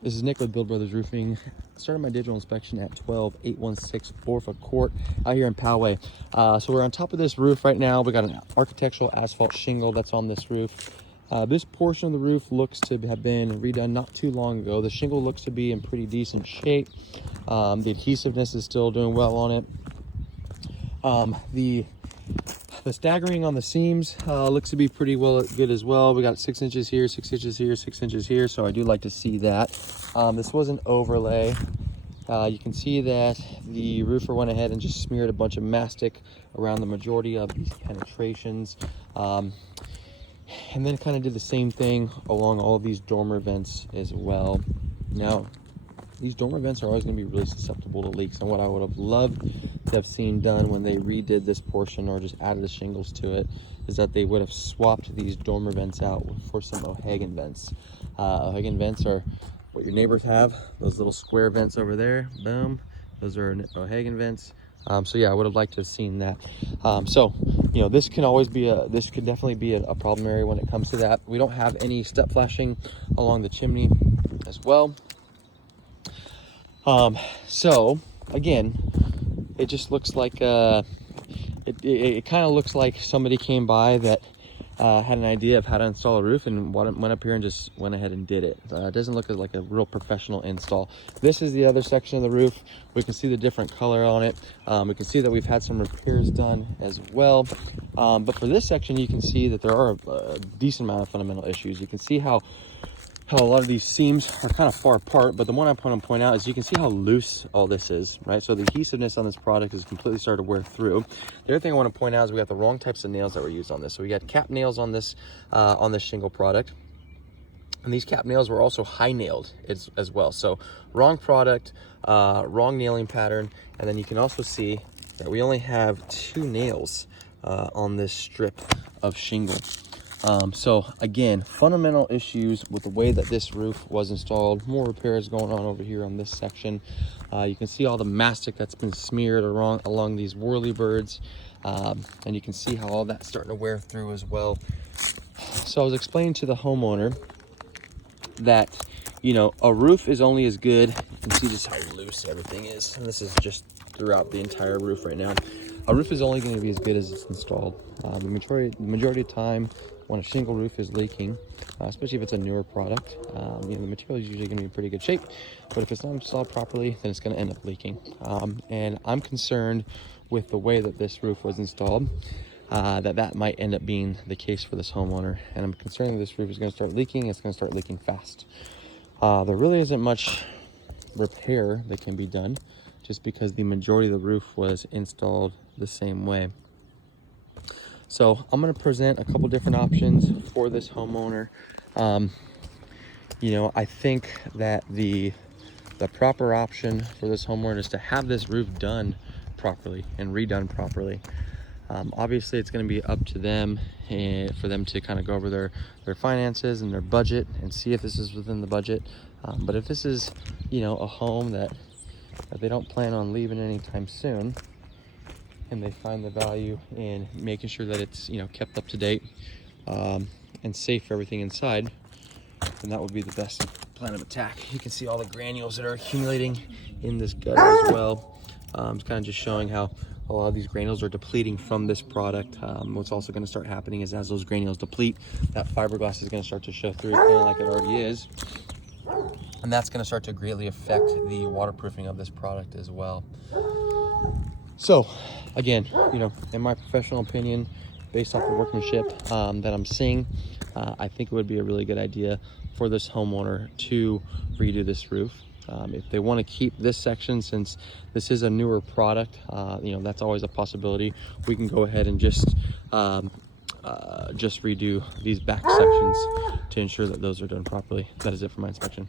This is Nick with Build Brothers Roofing. Started my digital inspection at 12816 Orpha Court out here in Poway. So we're on top of this roof right now. We got an architectural asphalt shingle that's on this roof. This portion of the roof looks to have been redone not too long ago. The shingle looks to be in pretty decent shape. The adhesiveness is still doing well on it. The staggering on the seams looks to be pretty good as well. We got 6 inches here, 6 inches here, 6 inches here, so I do like to see that. This was an overlay. You can see that the roofer went ahead and just smeared a bunch of mastic around the majority of these penetrations, and then kind of did the same thing along all of these dormer vents as well. Now, these dormer vents are always going to be really susceptible to leaks, and what I would have loved to have seen done when they redid this portion or just added the shingles to it is that they would have swapped these dormer vents out for some O'Hagan vents. O'Hagan vents are what your neighbors have, those little square vents over there, boom, those are O'Hagan vents. So yeah, I would have liked to have seen that. So, you know, this could definitely be a problem area when it comes to that. We don't have any step flashing along the chimney as well. So again, it just looks like it kind of looks like somebody came by that had an idea of how to install a roof and went up here and just went ahead and did it. It doesn't look like a real professional install. This is the other section of the roof. We can see the different color on it. We can see that we've had some repairs done as well. But for this section, you can see that there are a decent amount of fundamental issues. You can see how a lot of these seams are kind of far apart, but the one I want to point out is you can see how loose all this is, right? So the adhesiveness on this product is completely started to wear through. The other thing I want to point out is we got the wrong types of nails that were used on this. So we got cap nails on this shingle product, and these cap nails were also high nailed as well. So wrong product, wrong nailing pattern, and then you can also see that we only have 2 nails on this strip of shingle. So again, fundamental issues with the way that this roof was installed. More repairs going on over here on this section. You can see all the mastic that's been smeared along these whirly birds, and you can see how all that's starting to wear through as well. So I was explaining to the homeowner that, you know, a roof is only as good. You can see just how loose everything is, and this is just throughout the entire roof right now. A roof is only going to be as good as it's installed. The majority of time when a shingle roof is leaking, especially if it's a newer product, you know, the material is usually going to be in pretty good shape, but if it's not installed properly, then it's going to end up leaking. And I'm concerned with the way that this roof was installed, that might end up being the case for this homeowner, and I'm concerned that this roof is going to start leaking. It's going to start leaking fast. There really isn't much repair that can be done, just because the majority of the roof was installed the same way. So I'm going to present a couple different options for this homeowner. You know, I think that the proper option for this homeowner is to have this roof done properly and redone properly. Obviously, it's going to be up to them for them to kind of go over their finances and their budget and see if this is within the budget. But if this is, you know, a home that they don't plan on leaving anytime soon, and they find the value in making sure that it's, you know, kept up to date and safe for everything inside, then that would be the best plan of attack. You can see all the granules that are accumulating in this gutter as well. It's kind of just showing how a lot of these granules are depleting from this product. What's also going to start happening is as those granules deplete, that fiberglass is going to start to show through, kind of like it already is. And that's going to start to greatly affect the waterproofing of this product as well. So again, you know, in my professional opinion, based off the workmanship that I'm seeing, I think it would be a really good idea for this homeowner to redo this roof. If they want to keep this section, since this is a newer product, you know, that's always a possibility. We can go ahead and just redo these back sections to ensure that those are done properly. That is it for my inspection.